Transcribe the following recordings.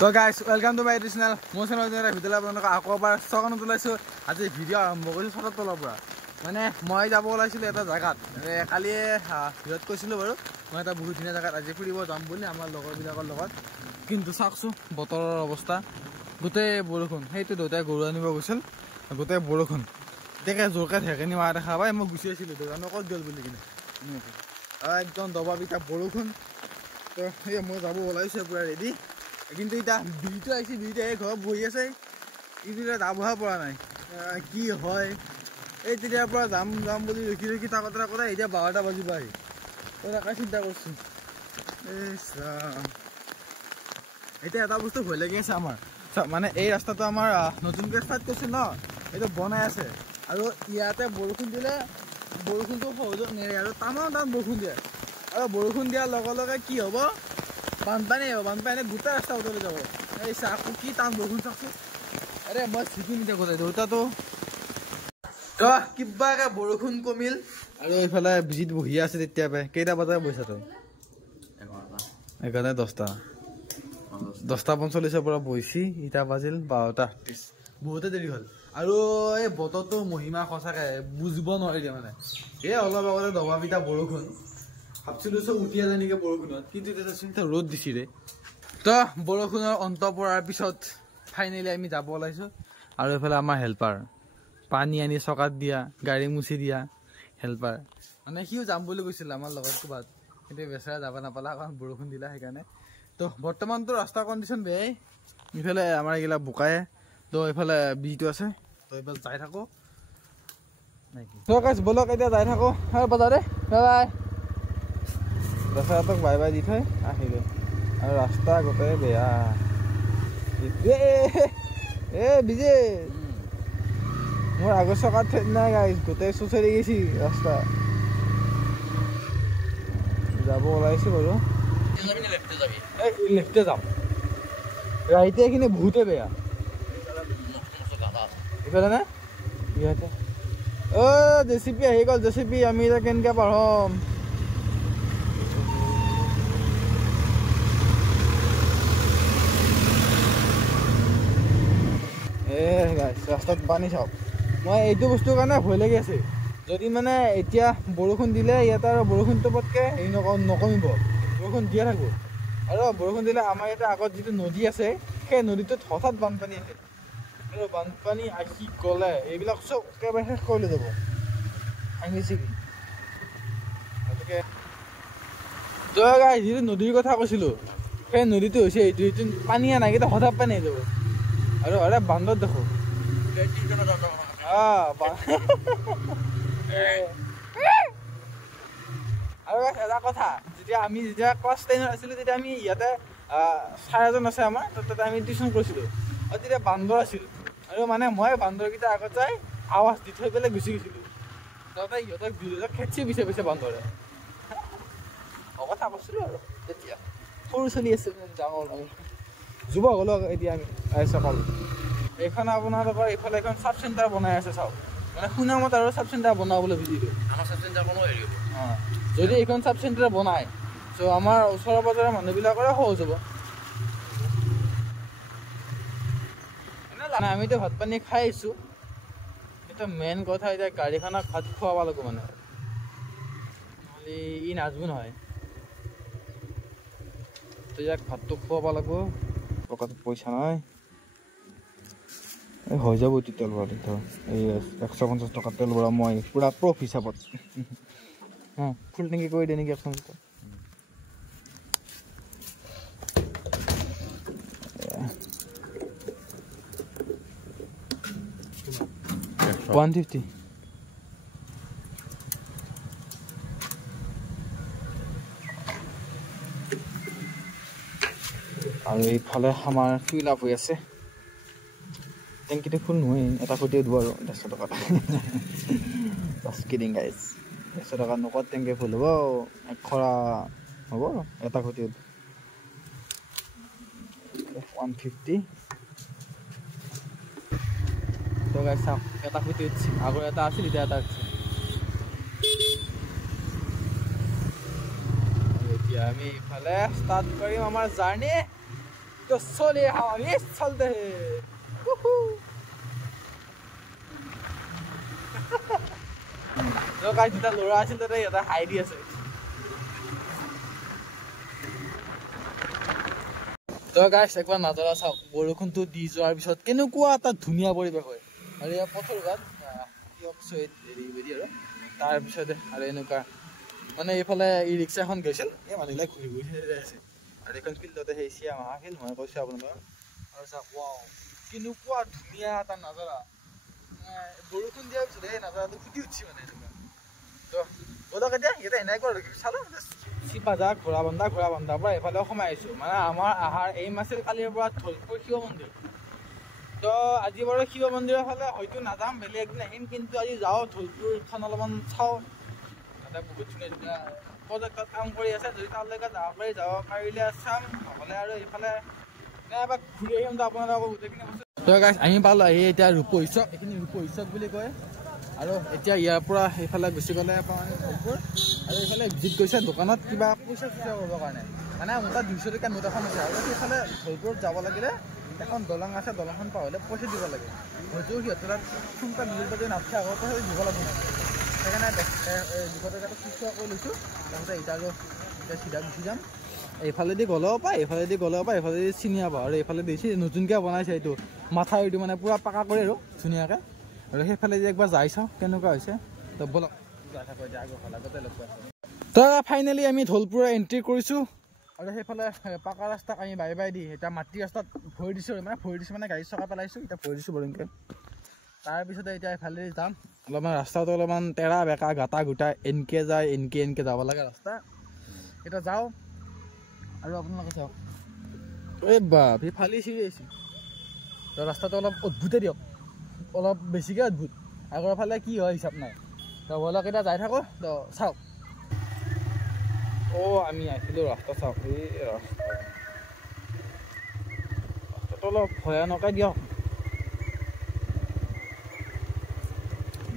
তো guys welcome to my channel মোৰ চেনেলৰ ভিডিঅ' আপোনালোকক আকৌ এবাৰ স্বাগতম জনাইছোঁ। আজি ভিডিঅ' আৰম্ভ কৰিছোঁ ছটাৰ তলৰ পৰা। মানে মই যাব ওলাইছিলোঁ এটা জেগাত, কালি ভিডিঅ'ত কৈছিলোঁ বাৰু মই এটা বহুত ধুনীয়া জেগাত আজি ফুৰিব যাম বুলি আমাৰ লগৰবিলাকৰ লগত। কিন্তু চাওকচোন বতৰৰ অৱস্থা, গোটেই বৰষুণ। সেইটো দেউতাই গৰু আনিব গৈছিল, গোটেই বৰষুণ। তেতিয়া জোৰকৈ ঢেৰেকনি মাৰা দেখা পাই মই গুচি আছিলোঁ, দেউতানো ক'ত গ'ল বুলি কিনে একদম দবা পিঠা বৰষুণ। তো সেই মই যাব ওলাইছোঁ পূৰা ৰেডি। কিন্তু এতিয়া বিৰিটো আহিছে, বিৰিটো এই ঘৰত বহি আছে, কিন্তু এতিয়া যাবহে পৰা নাই। কি হয় এই তেতিয়াৰ পৰা যাম যাম বুলি ৰখি ৰখি থাকোঁতে থাকোঁতে এতিয়া 12টা বাজিব আহি। তই তাকে চিন্তা কৰিছোঁ। এতিয়া এটা বস্তু ভয় লাগি আছে আমাৰ, মানে এই ৰাস্তাটো আমাৰ নতুনকৈ ষ্টাৰ্ট কৰিছে ন, এইটো বনাই আছে। আৰু ইয়াতে বৰষুণ দিলে বৰষুণটো সহজত নেৰে আৰু টান বৰষুণ দিয়ে। আৰু বৰষুণ দিয়াৰ লগে লগে কি হ'ব, বানপানী হ'ব। বানপানী গোটেই ৰাস্তা উতলি যাব। এই চাকো কি টান বৰষুণ চাকচোন। আৰে মই চিটি নিদিয়া কথা দেউতাতো তো কিবাকে বৰষুণ কমিল আৰু এইফালে বিজিত বহি আছে। তেতিয়া পাই কেইটা বজাত বহিছা তই? 10:45 পৰা বহিছি, এতিয়া বাজিল 12:30। বহুতে দেৰি হ'ল। আৰু এই বতৰটো মহিমা সঁচাকৈ বুজিব নোৱাৰি দিয়ে। মানে এই অলপ আগতে দবা পিঠা বৰষুণ, ভাবছিলোঁ চব উঠিয়া যায় নেকি বৰষুণত, কিন্তু এতিয়া ৰ'দ দিছি ৰে। তো বৰষুণৰ অন্ত পৰাৰ পিছত ফাইনেলি আমি যাব ওলাইছোঁ। আৰু এইফালে আমাৰ হেল্পাৰ পানী আনি চকাত দিয়া, গাড়ী মুচি দিয়া হেল্পাৰ। মানে সিও যাম বুলি কৈছিল আমাৰ লগত ক'ৰবাত, কিন্তু বেচেৰা যাব নাপালা কাৰণ বৰষুণ দিলা সেইকাৰণে। তো বৰ্তমানতো ৰাস্তাৰ কণ্ডিশ্যন বেয়াই, ইফালে আমাৰ এইগিলা বোকাই। তো এইফালে বিজিটো আছে, তো এইফালে যাই থাকোঁ। তো গাইছ ব'লক এতিয়া যাই থাকোঁ। বজাৰ দেই, bye bye. বেচেৰাটোক bye by the থৈ আহিলোঁ। আৰু ৰাস্তা গোটেই বেয়া। বিজে মোৰ আগৰ চকাত ঠেক নাই গাইছ, গোটেই চুচৰি গৈছি ৰাস্তা। যাব ওলাইছোঁ বাৰু, লেফ্টে যাম। ৰাইটে এইখিনি বহুতে বেয়া ইফালে নে ইয়াতে। জেচিপি আহি গ'ল, জেচিপি। আমি এতিয়া কেনেকৈ পাৰ হ'ম? ৰাস্তাত পানী চাওক। মই এইটো বস্তুৰ কাৰণে ভয় লাগি আছে, যদি মানে এতিয়া বৰষুণ দিলে ইয়াতে আৰু বৰষুণটো পটকৈ হেৰি নকমিব, বৰষুণ দিয়ে থাকিব। আৰু বৰষুণ দিলে আমাৰ ইয়াতে আগত যিটো নদী আছে, সেই নদীটোত হঠাৎ বানপানী আহে। আৰু বানপানী আহি গ'লে এইবিলাক চব একেবাৰে শেষ কৰি লৈ যাব, ভাঙিছে কি। গতিকে তই গাই যিটো নদীৰ কথা কৈছিলোঁ, সেই নদীটো হৈছে এইটো পানীয়ে নাই, কিন্তু হঠাৎ পানী আহি যাব। আৰু আৰে বান্দৰ দেখোঁ। আৰু এটা কথা, যেতিয়া ক্লাছ 10 আছিলোঁ, তেতিয়া আমি ইয়াতে ছাৰ এজন আছে আমাৰ, তাতে আমি টিউশ্যন কৰিছিলোঁ। আৰু তেতিয়া বান্দৰ আছিল। আৰু মানে মই বান্দৰকেইটা আগত যাই আৱাজ দি থৈ পেলাই গুচি গৈছিলোঁ, তাতে সিহঁতক খেদি পিছে পিছে বান্দৰে। কথা কৈছিলোঁ আৰু তেতিয়া সৰু চলি আছিল, ডাঙৰ যুৱক হ'লো এতিয়া আমি চকাল। এইখন আপোনালোকৰ এইফালে এখন চাব চেণ্টাৰ বনাই আছে চাওক, মানে শুনামত আৰু চাব চেণ্টাৰ বনাবলৈ বুজিলোঁ। আমাৰ চাব চেণ্টাৰ বনাব হেৰি হ'ব। যদি এইখন চাব চেণ্টাৰ বনায়, চ' আমাৰ ওচৰৰ পাজৰৰ মানুহবিলাকৰে সহজ হ'ব। আমিতো ভাত পানী খাই আহিছোঁ, কিন্তু মেইন কথা এতিয়া গাড়ীখনক ভাত খুৱাব লাগিব। মানে নহ'লে ই নাজবো নহয়, তো ইয়াক ভাতটো খুৱাব লাগিব। পকেটত পইচা নাই, হৈ যাব এতিয়া তেল ভৰা। এই 150 টকা তেল ভৰা মই পূৰা প্ৰফ হিচাপত ফুল টেংকি কৰি দিয়ে নেকি 150। 150। আৰু এইফালে আমাৰ ফিল আপ হৈ আছে, টেংকিটো ফুল নহয়, এটা খুটিয়ে দিব আৰু 150 টকা। কিডিং গাইজ, 150 টকা নকত টেংকি ফুল হ'ব, খৰা হ'ব এটা খুটিয়ে 150। তো গাইজ চাওক, এটা খুটি উঠছে, আগৰ এটা আছিল, এতিয়া এটা উঠছে। এতিয়া আমি ইফালে ষ্টাৰ্ট কৰিম আমাৰ জাৰ্ণি। तो सोले हम ये चलते हैं जो गाइस যেটা লৰা আছিল তাতে এটা হাই দি আছে তো গাইস একবাৰ নজৰা চাও বৰষুণটো দি যোৱাৰ পিছত কেনেকুৱা এটা ধুনীয়া পৰিবেশ হয় আৰু এই পথৰ গাত অক্সাইড হেৰি আৰু তাৰ পিছতে আৰু এনেকুৱা মানে এইফালে ই ৰিক্সাখন গৈছিল এই মানুহবিলাক ঘূৰি ঘূৰি আছে আৰু এখন ফিল্ডতে সেই চিয়া মাহ ফিল্ড মই কৈছোঁ আপোনালোকক আৰু চাওক ৱাও কেনেকুৱা ধুনীয়া এটা নজৰা বৰষুণ দিয়াৰ পিছত এই নজৰাটো ফুটি উঠিছে মানে এনেকুৱা তো বলক এতিয়া ইয়াতে এনেকৈ ৰখি চালোঁ চিপাজা ঘোঁৰা বন্ধা পৰা এইফালে সোমাই আহিছোঁ মানে আমাৰ আহাৰ এইম আছিল কালিৰ পৰা ধলপুৰ শিৱ মন্দিৰ তো আজি বাৰু শিৱ মন্দিৰৰ ফালে হয়তো নাযাম বেলেগ একদিন আহিম কিন্তু আজি যাওঁ ধলপুৰখন অলপমান চাওঁ তাতে বহুত ধুনীয়া ধুনীয়া প্ৰজেক্টত কাম কৰি আছে যদি তালৈকে যাব পাৰিলে চাম নহ'লে আৰু এইফালে এবাৰ ঘূৰি আহিম তো আপোনালোকক গোটেইখিনি বস্তু তো গাইছ আমি পালোঁ আহি এতিয়া ৰূপহীচক এইখিনি ৰূপহীচক বুলি কয় আৰু এতিয়া ইয়াৰ পৰা এইফালে গুচি গ'লে আপোনাৰ ধলপুৰ আৰু এইফালে ভিজিট কৰিছে দোকানত কিবা পইচা কৰিবৰ কাৰণে মানে মোৰ তাত 200 টকা নোট এখন আছে আৰু সেইফালে ধলপুৰত যাব লাগিলে এখন দলং আছে দলংখন পাহৰিলে পইচা দিব লাগে হয়তো সিহঁতৰ তাত সোনকালে মিলিব যদি নাথাকে আকৌ পইচা দিব লাগিব সেইকাৰণে 200 টকাটো খুচুৰা কৰি লৈছোঁ তাৰপিছত এতিয়া চিধা গুচি যাম এইফালেদি গ'লেও পায় এইফালেদি চিনিয়া পাওঁ আৰু এইফালে দিছে নতুনকৈ বনাইছে এইটো মাথাউৰিটো মানে পূৰা পাকা কৰি আৰু ধুনীয়াকৈ আৰু সেইফালে যে একবাৰ যাই চাওঁ কেনেকুৱা হৈছে তো বলক যাই থাকোঁ এতিয়া আগতে লগ পাইছোঁ তো ফাইনেলি আমি ধলপুৰ এণ্ট্ৰি কৰিছোঁ আৰু সেইফালে পাকা ৰাস্তাক আমি বাই দি এতিয়া মাটি ৰাস্তাত ভৰি দিছোঁ মানে গাড়ী চকা পেলাইছোঁ এতিয়া ভৰি দিছোঁ বাৰু এনেকৈ তাৰপিছতে এতিয়া এইফালে যাম অলপমান ৰাস্তাটো অলপমান তেৰা বেকা গাটা গোটা এনকে যায় এনকে যাব লাগে ৰাস্তা এতিয়া যাওঁ আৰু আপোনালোকে চাওক এই বাপ সি ফালি চিৰি আহিছে তো ৰাস্তাটো অলপ অদ্ভুতে দিয়ক অলপ বেছিকৈ অদ্ভুত আগৰ ফালে কি হয় হিচাপ নাই তো বলক এতিয়া যাই থাকোঁ তো চাওক আমি আহিছিলোঁ ৰাস্তা চাওক এই ৰাস্তাটো অলপ ভয়ানকে দিয়ক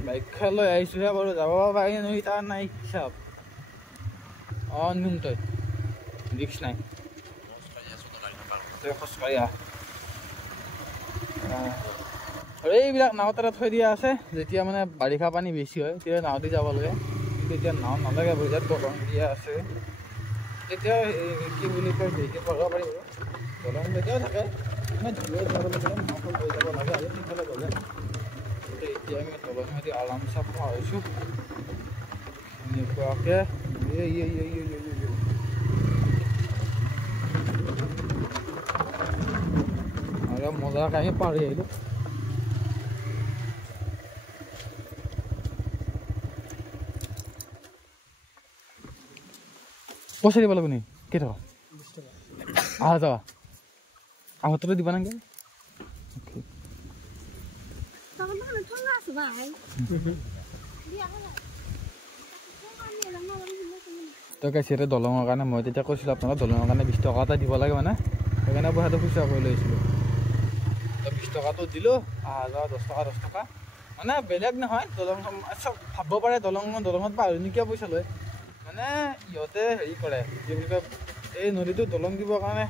বাইকখন লৈ আহিছোঁহে বাৰু যাব পাৰি নহয় তাৰ নাই হিচাপ নিম তই ৰিক্স নাই খোজকাঢ়ি আৰু এইবিলাক নাও তাতে থৈ দিয়া আছে যেতিয়া মানে বাৰিষা পানী বেছি হয় তেতিয়া নাও দি যাব লাগে কিন্তু এতিয়া নাও নালাগে বজাত দলং দিয়া আছে তেতিয়া কি বুলি কয় দেখি পঢ়িব পাৰি বাৰু দলং তেতিয়াও থাকে মানে ধুনীয়া নাওখন লৈ যাব লাগে আৰু সেইফালে গ'লে এতিয়া আমি দলঙেদি আৰামচে পাইছোঁ এনেকুৱাকৈ আৰু মজাকৈ আমি পাৰি আহিলোঁ পইচা দিব লাগিব নি কেইটকা 20 টকা আহোঁতে দিবা নেকি তো গাইছ ইয়াতে দলঙৰ কাৰণে মই তেতিয়া কৈছিলোঁ আপোনালোকক দলঙৰ কাৰণে 20 টকা এটা দিব লাগে মানে সেইকাৰণে পইচাটো খুচুৰা কৰি লৈছিলোঁ তো 20 টকাটো দিলোঁ 10 টকা মানে বেলেগ নহয় দলংখন চব ভাবিব পাৰে দলঙত পাহৰিনিকিয়া পইচা লয় মানে ইহঁতে হেৰি কৰে কি বুলি কয় এই নদীটো দলং দিবৰ কাৰণে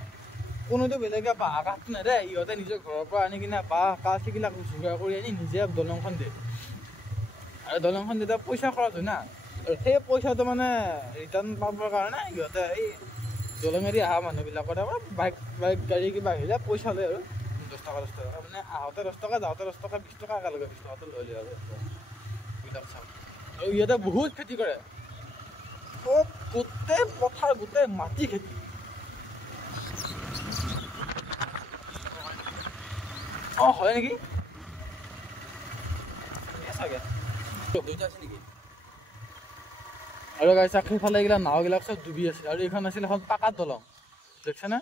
কোনোতো বেলেগে বাঁহ কাঠটো নেদে ইহঁতে নিজৰ ঘৰৰ পৰা আনি কিনে বাঁহ কাঠ সেইবিলাক যোগাৰ কৰি আনি নিজে দলংখন দিয়ে আৰু দলংখন যেতিয়া পইচা খৰচ হয় না আৰু সেই পইচাটো মানে ৰিটাৰ্ণ পাবৰ কাৰণে ইহঁতে এই দলঙেদি অহা মানুহবিলাকৰ বাইক গাড়ী কিবা আহিলে পইচা লয় আৰু 10 টকা মানে আহোঁতে 10 টকা যাওঁতে 10 টকা 20 টকা একেলগে 20 টকাটো লৈ লয় আৰু এইবিলাক চাওঁ আৰু ইহঁতে বহুত খেতি কৰে গোটেই পথাৰ গোটেই মাটি খেতি হয় নেকি চাগে নেকি আৰু গাইছ সেইফালে এইগিলা নাওবিলাক চব ডুবি আছে আৰু এইখন আছিল এখন পাকাৰ দলং দেখিছেনে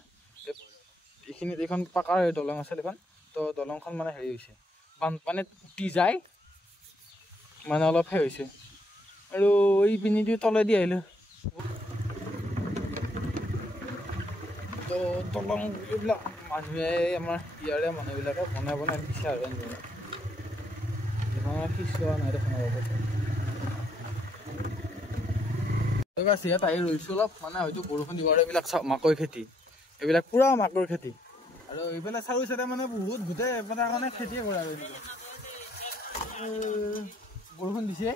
এইখন পাকাৰ দলং আছিল এখন তো দলংখন মানে হেৰি হৈছে বানপানীত উটি যায় মানে অলপ সেই হৈছে আৰু এই পিনিদি তলেদি আহিলোঁ তো দলং এইবিলাক মানুহে আমাৰ ইয়াৰে মানুহবিলাকে বনাই দিছে আৰু সিচোৱা নাই দেখা ইয়াত আহি ৰৈছোঁ অলপ মানে হয়তো বৰষুণ দিব আৰু এইবিলাক চাওক মাকৈ খেতি এইবিলাক পুৰা মাকৈ খেতি আৰু এইফালে চাৰিও চাইডে মানে বহুত গোটেই এফালে কাৰণে খেতিয়ে কৰে আৰু বৰষুণ দিছে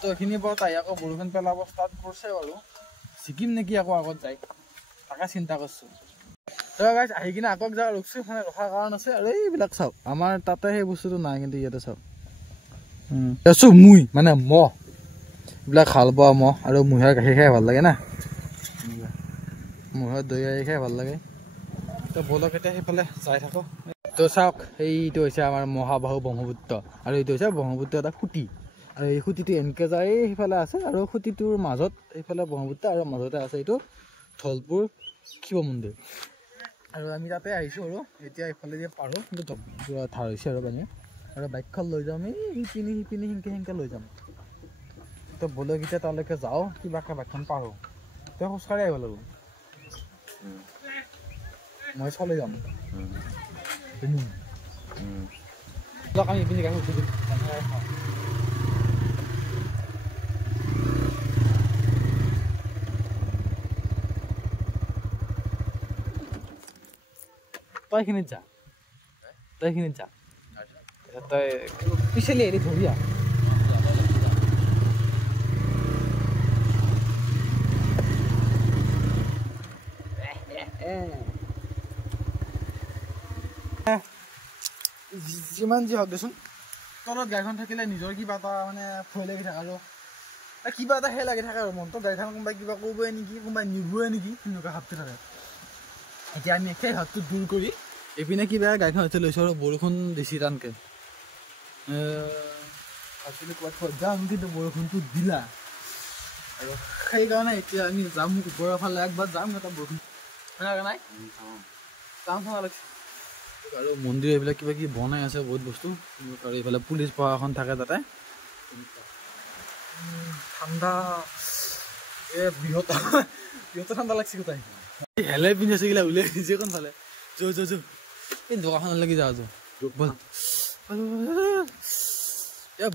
তো এইখিনিৰ পৰা তাই আকৌ বৰষুণ পেলাব ষ্টাৰ্ট কৰিছে বাৰু ছিকিম নেকি আকৌ আগত যায় তাকে চিন্তা কৰিছোঁ তো গাইজ আহি কিনে আকৌ এক জেগা ৰখিছোঁ মানে ৰখাৰ কাৰণ আছে আৰু এইবিলাক চাওক আমাৰ তাতে সেই বস্তুটো নাই কিন্তু ইয়াতে চাওক মুই মানে মহ এইবিলাক খাল পোৱা মহ আৰু মহৰ গাখীৰ খাই ভাল লাগে না মহৰ দৈ গাখীৰ খাই ভাল লাগে তো বলক এতিয়া সেইফালে যাই থাকো তো চাওক এইটো হৈছে আমাৰ মহাবাহু ব্ৰহ্মপুত্ৰ আৰু এইটো হৈছে ব্ৰহ্মপুত্ৰ এটা খুঁটি আৰু এই খুঁটিটো এনেকৈ যায় সেইফালে আছে আৰু খুঁটিটোৰ মাজত এইফালে ব্ৰহ্মপুত্ৰ আৰু মাজতে আছে এইটো ধলপুৰ শিৱ মন্দিৰ আৰু আমি তাতে আহিছোঁ আৰু এতিয়া এইফালে যে পাৰোঁ কিন্তু পুৰা ধাৰ হৈছে আৰু পানী আৰু বাইকখন লৈ যাম এই সিপিনি সেনেকৈ লৈ যাম তো বলকেইটা তালৈকে যাওঁ কিবাকৈ বাইকখন পাৰোঁ তেওঁ খোজকাঢ়ি আহিব লাগিব মই চলাই যাম আমি ইপিনে গাড়ী উঠি তইখিনিত যা তই পিছলি এৰি ধৰিয়া যিমান যি হওক দেচোন তলত গাড়ীখন থাকিলে নিজৰ কিবা এটা মানে ভয় লাগি থাকে আৰু কিবা এটা সেই লাগি থাকে আৰু মনটো গাড়ীখন কোনোবাই কিবা কৰিবই নেকি কোনোবাই নিবই নেকি সেনেকুৱা ভাৱটো থাকে এতিয়া আমি সেই ভাৱটো দূৰ কৰি এইপিনে কিবা গাড়ীখন উঠি লৈছোঁ আৰু বৰষুণ দিছে টানকৈ ভাবিছিলোঁ ক'ৰবাত যাম কিন্তু বৰষুণটো দিলা আৰু সেইকাৰণে এতিয়া আমি যাম ওপৰৰ ফালে একবাৰ যাম এটা বৰষুণ সেনেকৈ নাই যাম চাব লাগিছে আৰু মন্দিৰ এইবিলাক কিবা কিবি বনাই আছে বহুত বস্তু আৰু এইফালে পুলিচ প্ৰশাসন থাকে তাতে ঠাণ্ডা বৃহৎ ঠাণ্ডা লাগছে গোটাই হেলে পিন্ধি আছে গিলা উলিয়াই দিছে কোনফালে যো এই দোকানখনলৈকে যাওঁ বল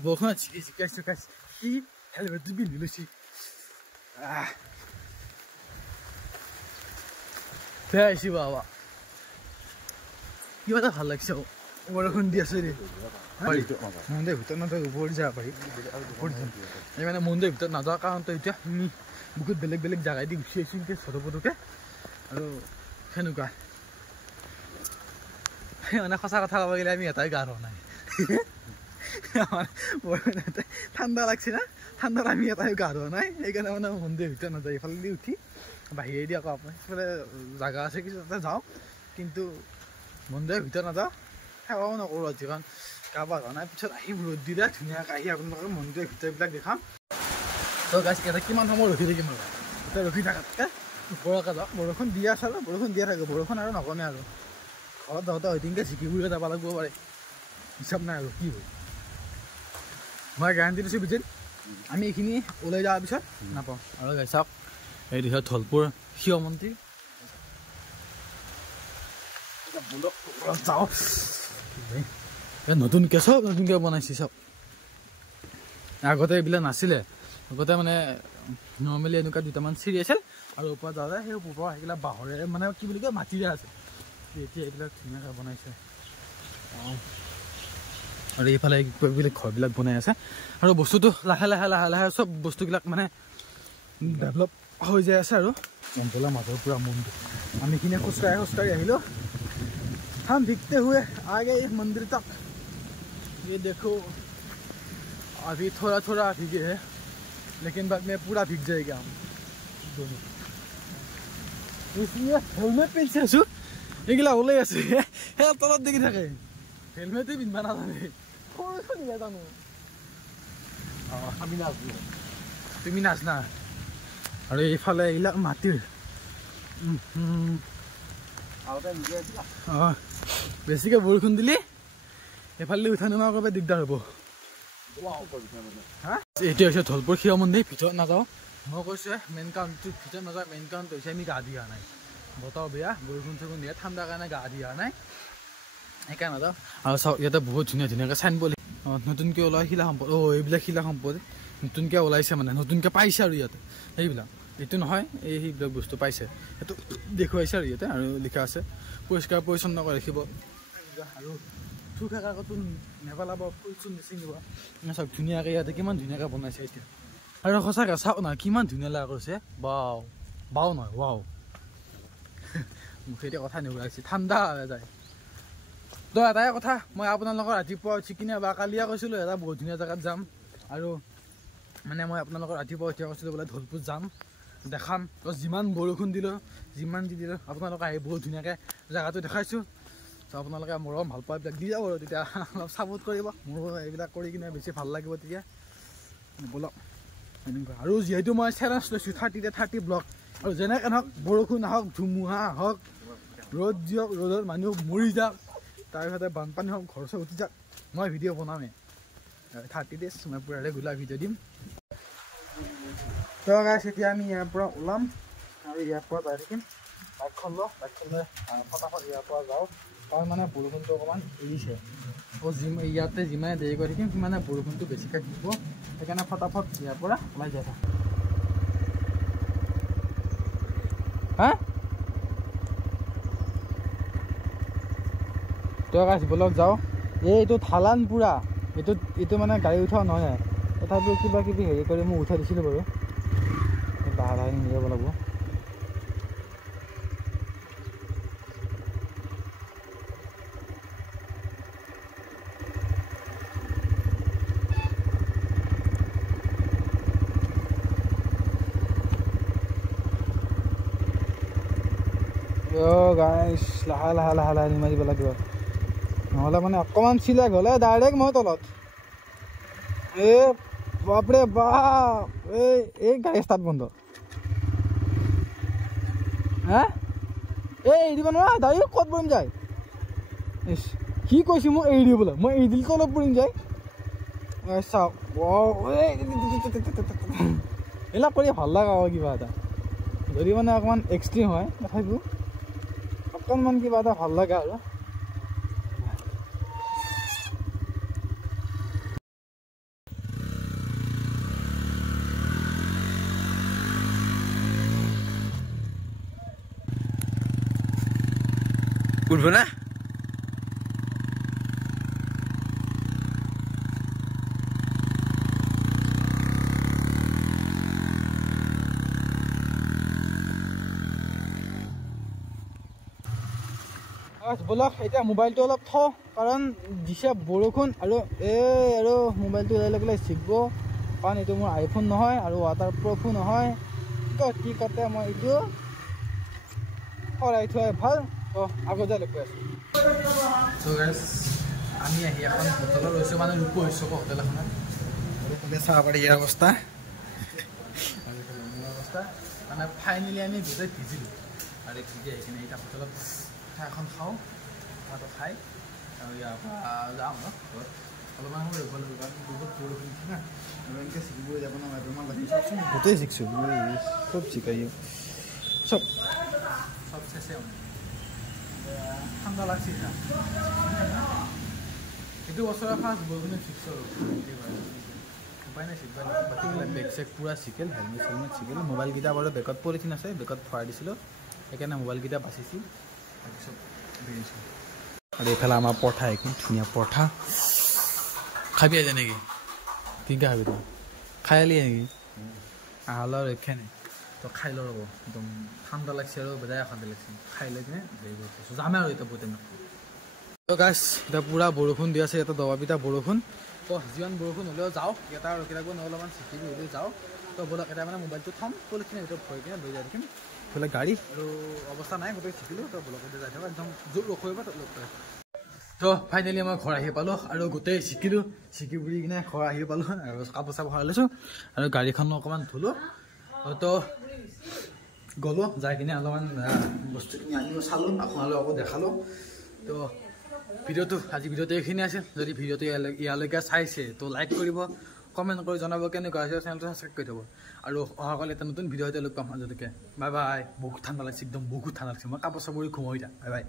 বৰষুণত চিকাইছে কি হেলমেটটো পিন্ধি লৈছে বেয়া আহিছে বাবা কিবা এটা ভাল লাগিছে বৰষুণ দি আছে দেই মন্দিৰৰ ভিতৰত নাযাওঁ ওপৰত যাব পাৰি এই মানে মন্দিৰৰ ভিতৰত নাযোৱাৰ কাৰণটো এতিয়া আমি বহুত বেলেগ বেলেগ জেগাই দি গুচি আহিছোঁ এতিয়া চটপটকৈ আৰু সেনেকুৱা মানে সঁচা কথা ক'ব গ'লে আমি এটাই গা ধোৱা নাই ঠাণ্ডা লাগছে না ঠাণ্ডাত আমি এটাই গা ধোৱা নাই সেইকাৰণে মানে মন্দিৰৰ ভিতৰত নাযায় এইফালেদি উঠি বাহিৰে দি আকৌ আপুনি সেইফালে জেগা আছে কিছু তাতে যাওঁ কিন্তু মন্দিৰৰ ভিতৰত নাযাওঁ সেৱাও নকৰোঁ আজি কাৰণ কাৰোবাৰ হোৱা নাই পিছত আহিম ৰ'দ দিলে ধুনীয়াকৈ আহি আপোনালোকে মন্দিৰৰ ভিতৰবিলাক দেখাম তো গাইছ এটা কিমান সময় ৰখি থাকিম আৰু এতিয়া ৰখি থাকাতকৈ ওপৰকৈ যাওঁ বৰষুণ দি আছে আৰু বৰষুণ দিয়ে থাকে বৰষুণ আৰু নকমে আৰু ঘৰত যাওঁতে হয়তো ঝিকিবুৰিকে যাব লাগিব পাৰে হিচাপ নাই আৰু কি হয় মই গেৰাণ্টি দিছোঁ বিজিত আমি এইখিনি ওলাই যোৱাৰ পিছত নাপাওঁ আৰু গাই চাওক এই দিশত ধলপুৰ শিৱ মন্দিৰ যাওঁ নতুনকৈ চব নতুনকৈ বনাইছে চব আগতে এইবিলাক নাছিলে আগতে মানে নৰ্মেলি এনেকুৱা দুটামান চিৰি আছিল আৰু ওপৰত যাওঁতে সেই ওপৰৰ সেইগিলা বাঁহৰে মানে কি বুলি কয় মাটিৰে আছে এতিয়া এইবিলাক ধুনীয়াকৈ বনাইছে আৰু এইফালে এইবিলাক ঘৰবিলাক বনাই আছে আৰু বস্তুটো লাহে লাহে চব বস্তুবিলাক মানে ডেভেলপ হৈ যাই আছে আৰু অঞ্চলৰ মাজৰ পৰা মন্দিৰ আমি এইখিনি খোজকাঢ়ি আহিলোঁ हम भीगते हुए आ गए इस मंदिर तक ये देखो अभी थोड़ा भीगे है लेकिन बाद में पूरा भीग जाएगा हम दोनों इसलिए हेलमेट पिंधे आছো এইগিলা ওলাই আছে হে তলত দেখি থাকে হেলমেটে পিন্ধবা নাজানে কোন জানো আমি নাজনো তুমি নাজনা আৰু এইফালে এইবিলাক মাটিৰ বেছিকৈ বৰষুণ দিলে এইফালে উঠা নমা কৰিব দিগদাৰ হ'ব এইটো হৈছে ধলপুৰ শিৱ মন্দিৰ ভিতৰত নাযাওঁ মই কৈছোঁ মেইন কাৰণটো ভিতৰত নাযাওঁ মেইন কাৰণটো হৈছে আমি গা ধুই অহা নাই বতৰ বেয়া বৰষুণ চৰষুণ দিয়ে ঠাণ্ডাৰ কাৰণে গা ধুই অহা নাই সেইকাৰণে নাযাওঁ আৰু চাওক ইয়াতে বহুত ধুনীয়াকৈ চাইনবৰ্ড নতুনকৈ ওলাই শিলা সম্পদ এইবিলাক শিলা সম্পদ নতুনকৈ ওলাইছে মানে নতুনকৈ পাইছে আৰু ইয়াতে সেইবিলাক এইটো নহয় এইবিলাক বস্তু পাইছে সেইটো দেখুৱাইছে আৰু ইয়াতে আৰু লিখা আছে পৰিষ্কাৰ পৰিচ্ছন্ন কৰি ৰাখিব আৰু থুকা কাকতো নেপেলাব ফুল চুল নিচিঙিব চাওক ধুনীয়াকৈ ইয়াতে কিমান ধুনীয়াকৈ বনাইছে এতিয়া আৰু সঁচাকৈ চাওক না কিমান ধুনীয়া লগা কৰিছে বাও বাও নহয় ৱাও মোক এতিয়া কথা নুঘূৰাইছে ঠাণ্ডা হৈ যায় তো এটাই কথা মই আপোনালোকৰ ৰাতিপুৱা উঠি কিনে বা কালিয়ে কৈছিলোঁ এটা বহুত ধুনীয়া জেগাত যাম আৰু মানে মই আপোনালোকৰ ৰাতিপুৱা উঠি কৈছিলোঁ বোলে ঢলপুৰ যাম দেখাম তো যিমান বৰষুণ দিলোঁ যিমান দি দিলোঁ আপোনালোকে আহি বহুত ধুনীয়াকৈ জেগাটো দেখাইছোঁ তো আপোনালোকে মোৰো ভাল পোৱা এইবিলাক দি যাব আৰু তেতিয়া অলপ ছাপোৰ্ট কৰিব মোৰো এইবিলাক কৰি কিনে বেছি ভাল লাগিব তেতিয়া ব'লক এনেকুৱা আৰু যিহেতু মই চেলেঞ্জ লৈছোঁ 30 ব্লক আৰু যেনেকৈ নহওক বৰষুণ আহক ধুমুহা আহক ৰ'দ দিয়ক ৰ'দত মানুহ মৰি যাওক তাৰপিছতে বানপানী হওক ঘৰ চৰ উঠি যাওক মই ভিডিঅ' বনামেই 30 days মই পূৰা ৰেগুলাৰ ভিডিঅ' দিম তো গাইছ এতিয়া আমি ইয়াৰ পৰা ওলাম আৰু ইয়াৰ পৰা যাই থাকিম বাইকখন লৈ ফটাফট ইয়াৰ পৰা যাওঁ কাৰণ মানে বৰষুণটো অকণমান এৰিছে ইয়াতে যিমানে দেৰি কৰি থাকিম সিমানে বৰষুণটো বেছিকৈ দিব সেইকাৰণে ফটাফট ইয়াৰ পৰা ওলাই যায় থাক হা তো গাইছ বলক যাওঁ এইটো ঢালান পূৰা এইটো মানে গাড়ী উঠোৱা নহয় তথাপিও কিবা কিবি হেৰি কৰি মই উঠাই দিছিলোঁ বাৰু লাহে লাহে নি যাব লাগিব গাইছ লাহে লাহে লাহে লাহে নিমাই দিব লাগিব নহ'লে মানে অকণমান চিলেক হ'লে ডাইৰেক্ট মই তলত বাপৰে বাপ এই গাড়ী ষ্টাৰ্ট বন্ধ হা এৰি দিব নোৱাৰা ডাইৰেক্ট ক'ত পৰিম যায় কি কৈছোঁ মোক এৰি দিবলৈ মই এৰি দিলেতো অলপ পৰিম যায় চাওক এইবিলাক কৰি ভাল লগা হয় কিবা এটা যদি মানে অকণমান এক্সট্ৰিম হয় তথাপিও অকণমান কিবা এটা ভাল লাগে আৰু উঠব না বলক এতিয়া মোবাইলটো অলপ থওঁ কাৰণ দিছে বৰষুণ আৰু আৰু মোবাইলটো ওলাই লৈ পেলাই চিগব কাৰণ এইটো মোৰ আইফোন নহয় আৰু ৱাটাৰ প্ৰুফো নহয় কি কতে মই এইটো সৰাই থোৱাই ভাল আগতে লগ পাই আছোঁ ত' গাইছ আমি আহি এখন হোটেলত ৰৈছোঁ মানে ৰূপ হৈছোঁ হোটেল এখনত চাব পাৰি ইয়াৰ অৱস্থা মানে ফাইনেলি আমি গোটেই ভিজিলোঁ আৰু ভিজি আহি কিনে এতিয়া হোটেলত এখন খাওঁ ভাত খাই আৰু ইয়াৰ পৰা যাওঁ ন অলপমান সময় ৰ'ব লাগিব কাৰণ বহুত বৰষুণ দিছে না আৰু এনেকৈ চিকিবই যাব নহয় তোমাৰ লাগি চাওকচোন গোটেই চিকছোঁ চব চিকাই চব চেছে ঠাণ্ডা লাগছে এইটো বছৰৰ ফাৰ্ষ্ট বৰষুণে চিকছোঁ আৰু উপায় নাই চিকবা বাকীবিলাক বেগ চেগ পূৰা চিকেল হেলমেট চেলমেট চিকেল মোবাইলকেইটা বাৰু বেগত পলিথিন আছে বেগত ভৰাই দিছিলোঁ সেইকাৰণে মোবাইলকেইটা বাচিছিল তাৰপিছত বেৰিছোঁ আৰু এইফালে আমাৰ পৰঠা একদম ধুনীয়া পৰঠা খাবি আছে নেকি কিনকৈ খাবি তই খাই আলি নেকি আহলৰ ৰক্ষা নাই তো খাই ল ৰ'ব একদম ঠাণ্ডা লাগছে আৰু বেজাই অশান্তি লাগছে খাই লৈ কিনে দেৰি কৰিছোঁ যামে আৰু এতিয়া বহুত তো গাইছ এতিয়া পূৰা বৰষুণ দি আছে ইয়াতে দবাপিটা বৰষুণ তো যিমান বৰষুণ হ'লেও যাওঁ এটা ৰখি থাকিব নহ'লে অলপমান চিটিবি হ'লেও যাওঁ তো বলক এটা মানে মোবাইলটো থ'ম পলিথিনৰ ভিতৰত ভৰাই কিনে লৈ যাই থাকিম এইফালে গাড়ী আৰু অৱস্থা নাই গোটেই চিকিলোঁ তো বলক এতিয়া যাই থাকোঁ একদম জোৰ ৰখিব তাত লগ পাই তো ফাইনেলি মই ঘৰ আহি পালোঁ আৰু গোটেই চিকিলোঁ চিকি বুৰি কিনে ঘৰ আহি পালোঁ আৰু কাপোৰ চাপোৰ ভৰাই লৈছোঁ আৰু গাড়ীখনো অকণমান ধুলোঁ তো গ'লোঁ যাই কিনে অলপমান বস্তুখিনি আনিলোঁ চালোঁ আপোনালোকক আকৌ দেখালোঁ তো ভিডিঅ'টো আজি ভিডিঅ'টো এইখিনি আছিল যদি ভিডিঅ'টো ইয়ালৈকে চাইছে তো লাইক কৰিব কমেণ্ট কৰি জনাব কেনেকুৱা হৈছে চেনেলটো ছাবস্ক্ৰাইব কৰি থ'ব আৰু অহাকালি এটা নতুন ভিডিঅ' এটা লগ পাম আজিলৈকে বাই বাই বহুত ঠাণ্ডা লাগিছে একদম বহুত ঠাণ্ডা লাগিছে মই কাপোৰ চাপৰি ঘুমাই যাম বাই বাই